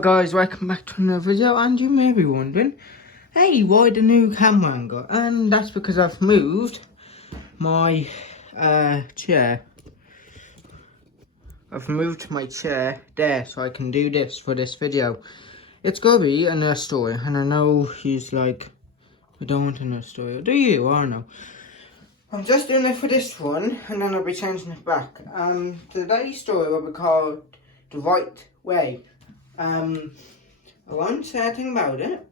Guys, welcome back to another video, and you may be wondering, hey, why the new camera angle? And that's because I've moved my chair. I've moved my chair there so I can do this for this video. It's gonna be another story, and I know he's like, I don't want another story. Do you? I don't know. I'm just doing it for this one, and then I'll be changing it back. Today's story will be called The Right Way. I won't say anything about it,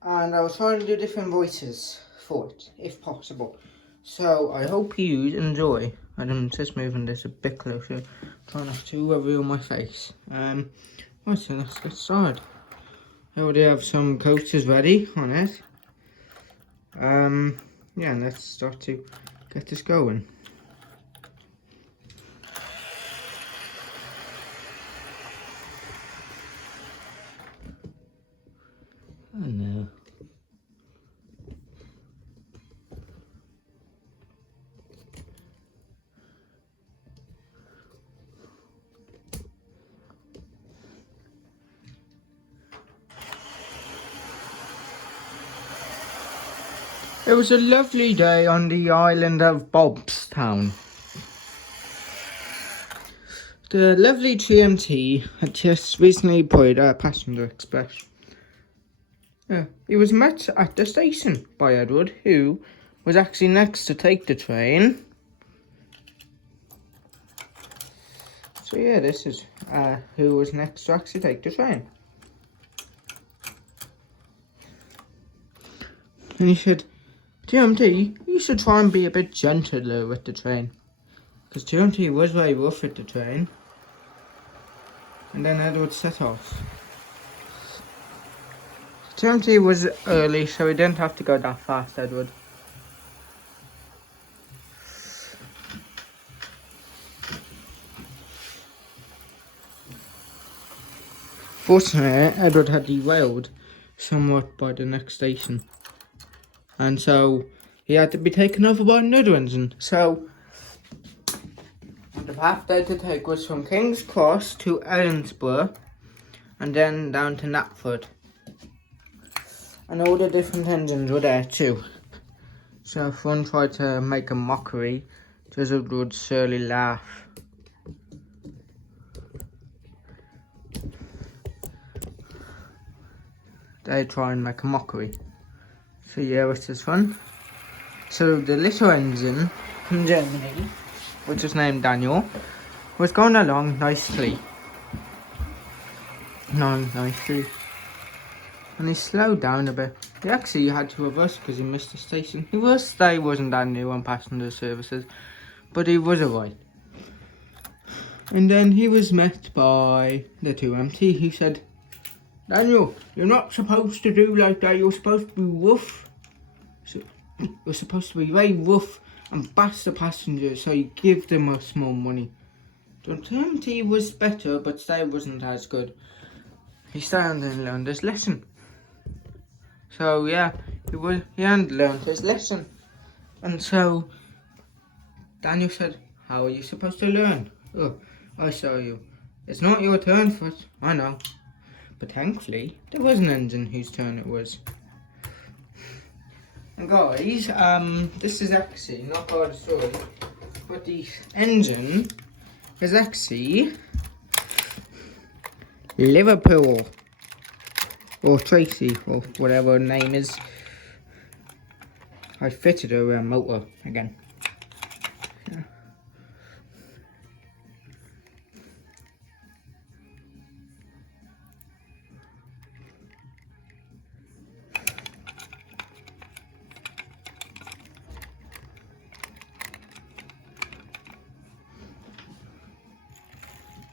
and I was trying to do different voices for it, if possible. So I hope you enjoy. And I'm just moving this a bit closer, trying not to reveal my face. Right, so let's get started. I already have some coasters ready on it. Yeah, let's start to get this going. Oh no. It was a lovely day on the island of Bobstown. The lovely TMT had just recently put a passenger express. He was met at the station by Edward, who was actually next to take the train. So yeah, this is who was next to actually take the train. And he said, TMT, you should try and be a bit gentler with the train. Because TMT was very rough with the train. And then Edward set off. TMT was early, so he didn't have to go that fast, Edward. Fortunately, Edward had derailed somewhat by the next station. And so he had to be taken over by another engine. So the path they had to take was from King's Cross to Erinsborough and then down to Knapford. And all the different engines were there too. So if one tried to make a mockery, Jizzle would surely laugh. They try and make a mockery. So yeah, it was fun. So the little engine from Germany, which was named Daniel, was going along nicely. And he slowed down a bit. He actually had to reverse because he missed the station. He wasn't that new on passenger services, but he was alright. And then he was met by the 2MT who said, Daniel, you're not supposed to do like that. You're supposed to be rough. So, you're supposed to be very rough and bash the passengers, so you give them a small money. The 2MT was better, but still wasn't as good. He still hadn't learned his lesson. So yeah, he hadn't learned his lesson. And so Daniel said, how are you supposed to learn? Oh, I show you. It's not your turn first, I know. But thankfully, there was an engine whose turn it was. And guys, this is actually not part of the story, but the engine is actually Liverpool. Or Tracy, or whatever her name is. I fitted her motor again. Yeah.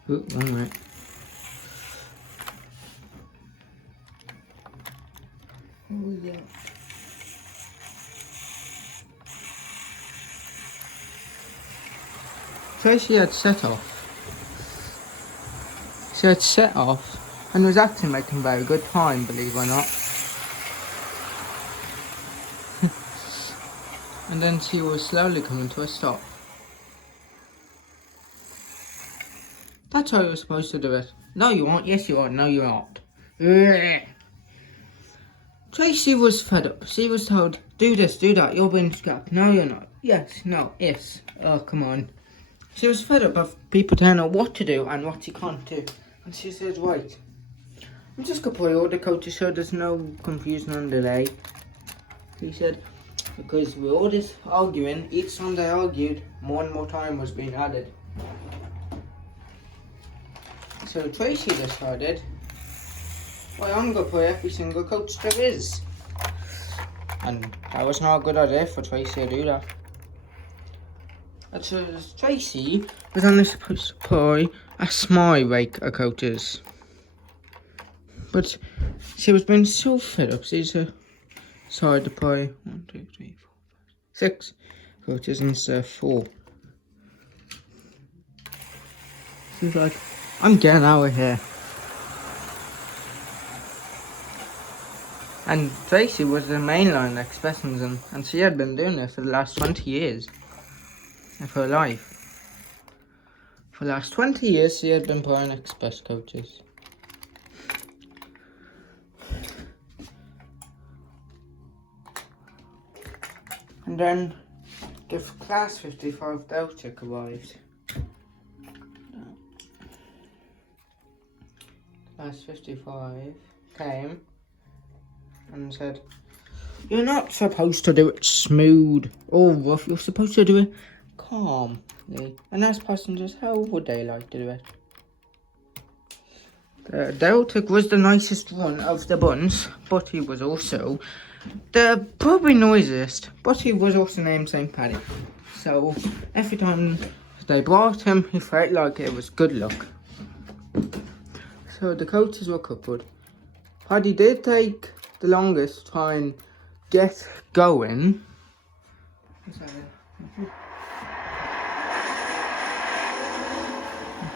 Ooh, wrong way. Oh yeah. Tracy had set off. She had set off and was actually making very good time, believe it or not. And then she was slowly coming to a stop. That's how you're supposed to do it. No, you aren't. Yes, you are. No, you aren't. Ugh. Tracy was fed up. She was told, do this, do that. You're being scrapped. No, you're not. Yes, no, yes. Oh, come on. She was fed up of people telling her what to do and what she can't do. And she said, right, I'm just going to play all the coaches so there's no confusion and delay. He said, because with all this arguing, each time they argued, more and more time was being added. So Tracy decided, well, I'm going to play every single coach there is. And that was not a good idea for Tracy to do that. And so Tracy was only supposed to play a small rake of coaches. But she was being so fed up, she decided to play 1, 2, 3, 4, 5, 6 coaches instead of 4. She was like, I'm getting out of here. And Tracy was the mainline expressing them, and she had been doing this for the last 20 years of her life. For the last 20 years, she had been playing express coaches. And then the class 55 Delta arrived. Class 55 came and said, you're not supposed to do it smooth or rough, you're supposed to do it calmly. And as passengers, how would they like to do it? The Delta was the nicest one of the bunch, but he was also the probably noisiest, but he was also named St. Paddy. So every time they brought him, he felt like it was good luck. So the coaches were coupled. Paddy did take the longest to try and get going.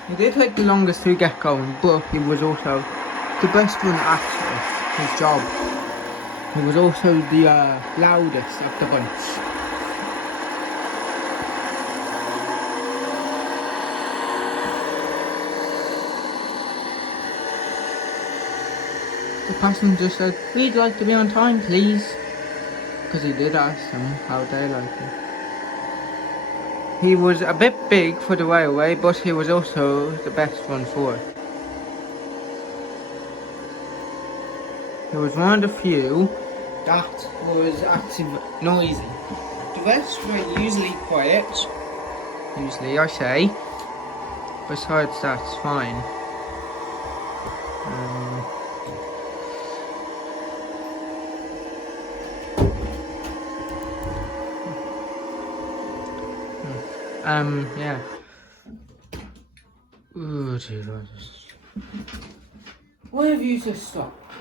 He did take the longest to get going, but he was also the best one at his job. He was also the loudest of the bunch. The passenger said, we'd like to be on time, please. Because he did ask them how they liked it. He was a bit big for the railway, but he was also the best one for it. He was one of the few that was actually noisy. The rest were usually quiet. Usually, I say. Besides, that's fine. Yeah. Oh, Jesus. Why have you just stopped?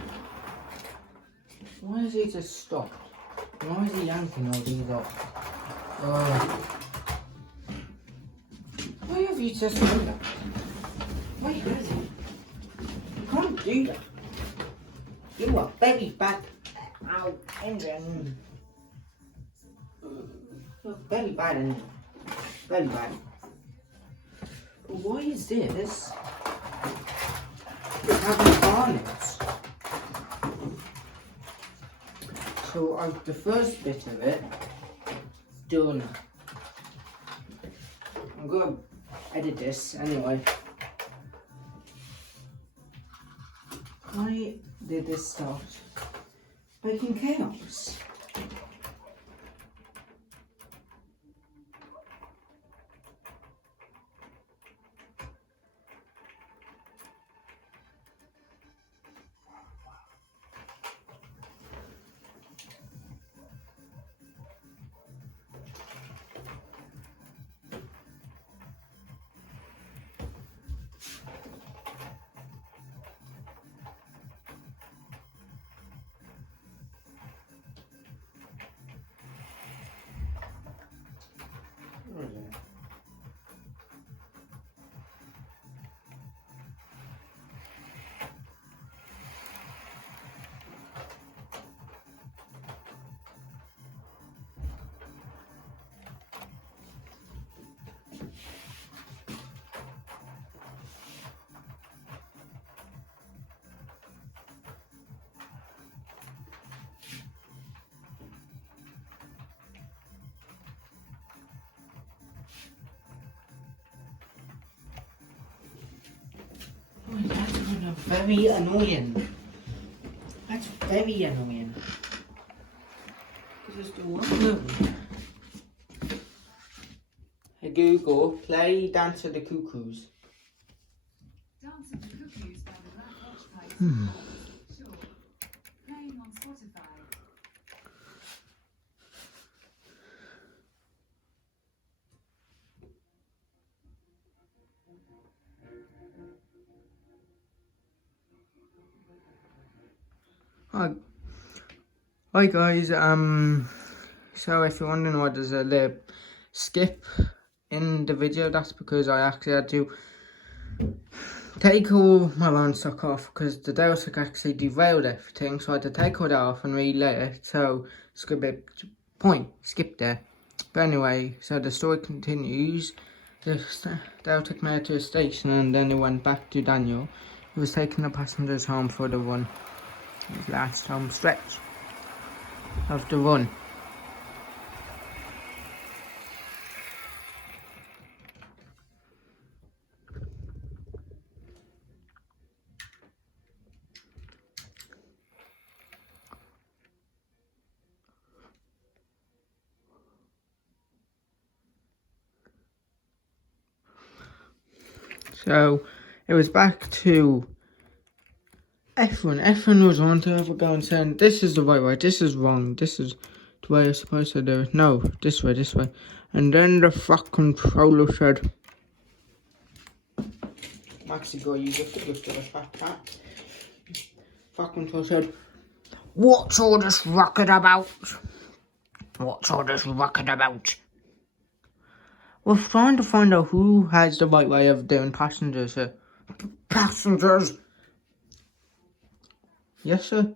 Why has he just stopped? Why is he yanking all these up? Why have you just done that? Why has he? You can't do that. You are very bad. Ow, engine. You're very bad, engine. Very bad. But why is this? It's having harness. So the first bit of it done. I'm gonna edit this anyway. Why did this start making chaos? very annoying. That's very annoying. Just do one. Hey Google, play Dance of the Cuckoos. Dance of the Cuckoos by the Black Watch Pipes. Sure. Playing on Spotify. Hi guys, so if you're wondering why there's a little skip in the video, that's because I actually had to take all my line stock off because the Delta actually derailed everything, so I had to take all that off and relay it, so it's gonna be a point, skip there. But anyway, so the story continues. The Delta made it to a station and then it went back to Daniel, who was taking the passengers home for the run. His last home stretch of the run. So it was back to Efren. Efren was on to have a go and saying, this is the right way, this is wrong, this is the way you're supposed to do it. No, this way, this way. And then the fuck controller said, Maxi got you just a fat cat. Fuck controller said, what's all this rocket about? What's all this rocket about? We're trying to find out who has the right way of doing passengers here. Passengers! Yes, sir.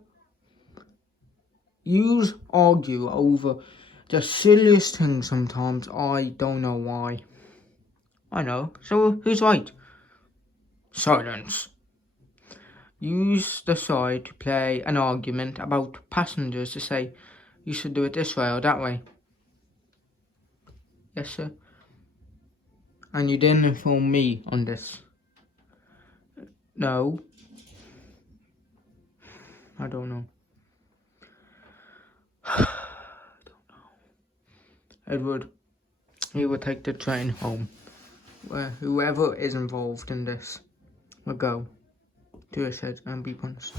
Yous argue over the silliest things sometimes. I don't know why. I know. So who's right? Silence. Yous decide to play an argument about passengers to say you should do it this way or that way. Yes, sir. And you didn't inform me on this. No. I don't know. Edward, he would take the train home, where whoever is involved in this will go to his head and be punished.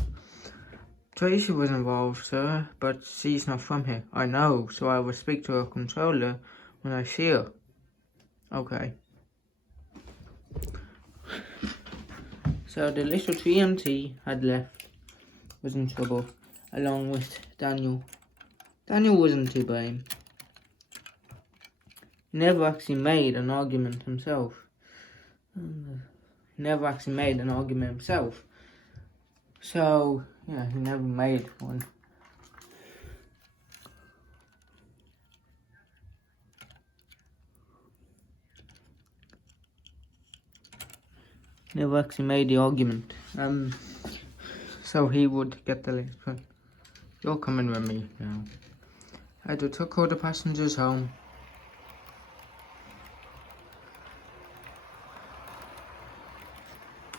Tracy was involved, sir, but she's not from here. I know, so I will speak to her controller when I see her. Okay. So the little TMT had left, was in trouble, along with Daniel. Daniel wasn't to blame. He never actually made an argument himself. So, yeah, he never made one. Never actually made the argument. So he would get the lift. You're coming with me now. I took all the passengers home.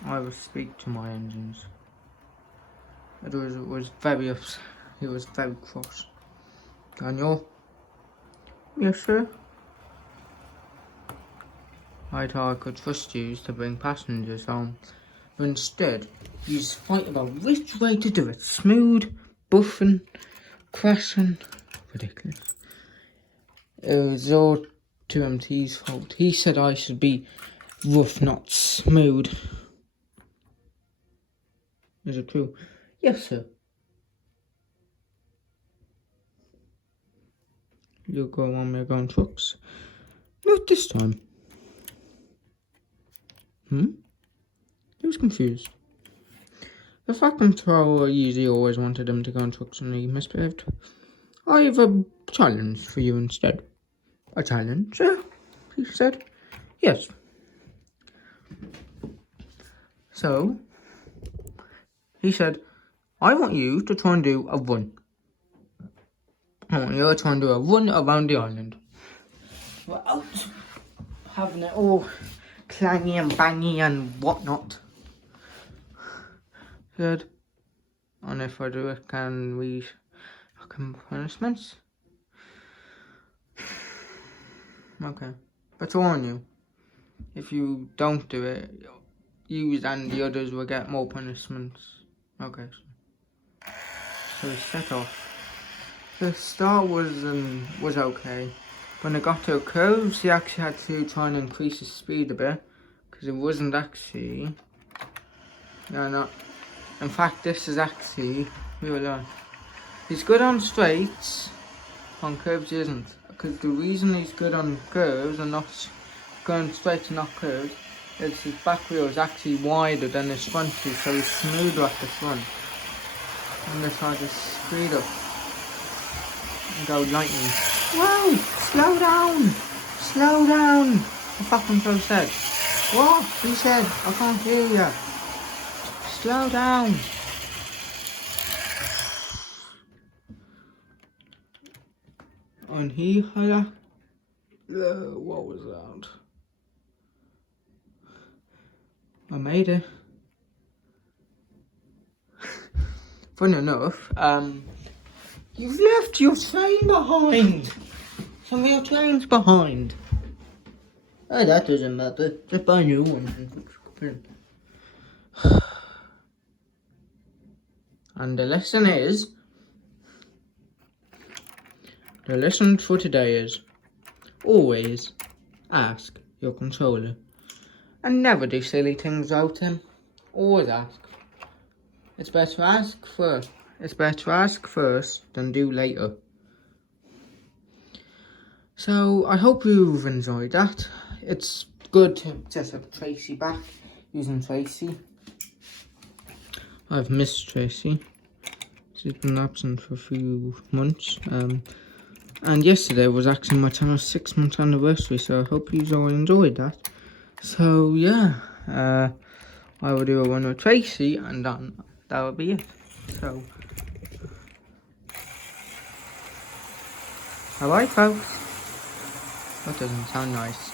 I will speak to my engines. It was very upset. He was very cross. Daniel? Yes, sir? I thought I could trust you to bring passengers home. But instead, you just fight about which way to do it. Smooth, buffing, crashing. Ridiculous. It was all 2MT's fault. He said I should be rough, not smooth. Is it true? Yes, sir. You'll go on me going trucks? Not this time. He was confused. The fact controller usually always wanted him to go on trucks and he misbehaved. I have a challenge for you instead. A challenge, sir? He said. Yes. So, he said, I want you to try and do a run. I want you to try and do a run around the island. Without having it all clangy and bangy and whatnot. Good. And if I do it, can we fucking punishments? Okay. But to warn you, if you don't do it, you and the others will get more punishments. Okay. So we set off. The start was okay. When it got to curves, he actually had to try and increase his speed a bit, because it wasn't actually. No, not. In fact, this is actually real life. He's good on straights, on curves he isn't. Because the reason he's good on curves and not going straight and not curves is his back wheel is actually wider than his front wheel, so he's smoother at the front. And this I just speed up and go lightning. Whoa! Slow down! Slow down! The fucking pro said. What? He said, I can't hear you. Slow down! And he had a... what was that? I made it. Funny enough, you've left your train behind! Some of your train's behind. Oh, that doesn't matter. Just buy a new one. And the lesson for today is, always ask your controller. And never do silly things without him. Always ask. It's better to ask first. It's better to ask first than do later. So I hope you've enjoyed that. It's good to just have Tracy back, using Tracy. I've missed Tracy. She's been absent for a few months. And yesterday was actually my channel's 6-month anniversary, so I hope you all enjoyed that. So yeah, I will do a one with Tracy, and then that will be it. So, bye bye folks. That doesn't sound nice.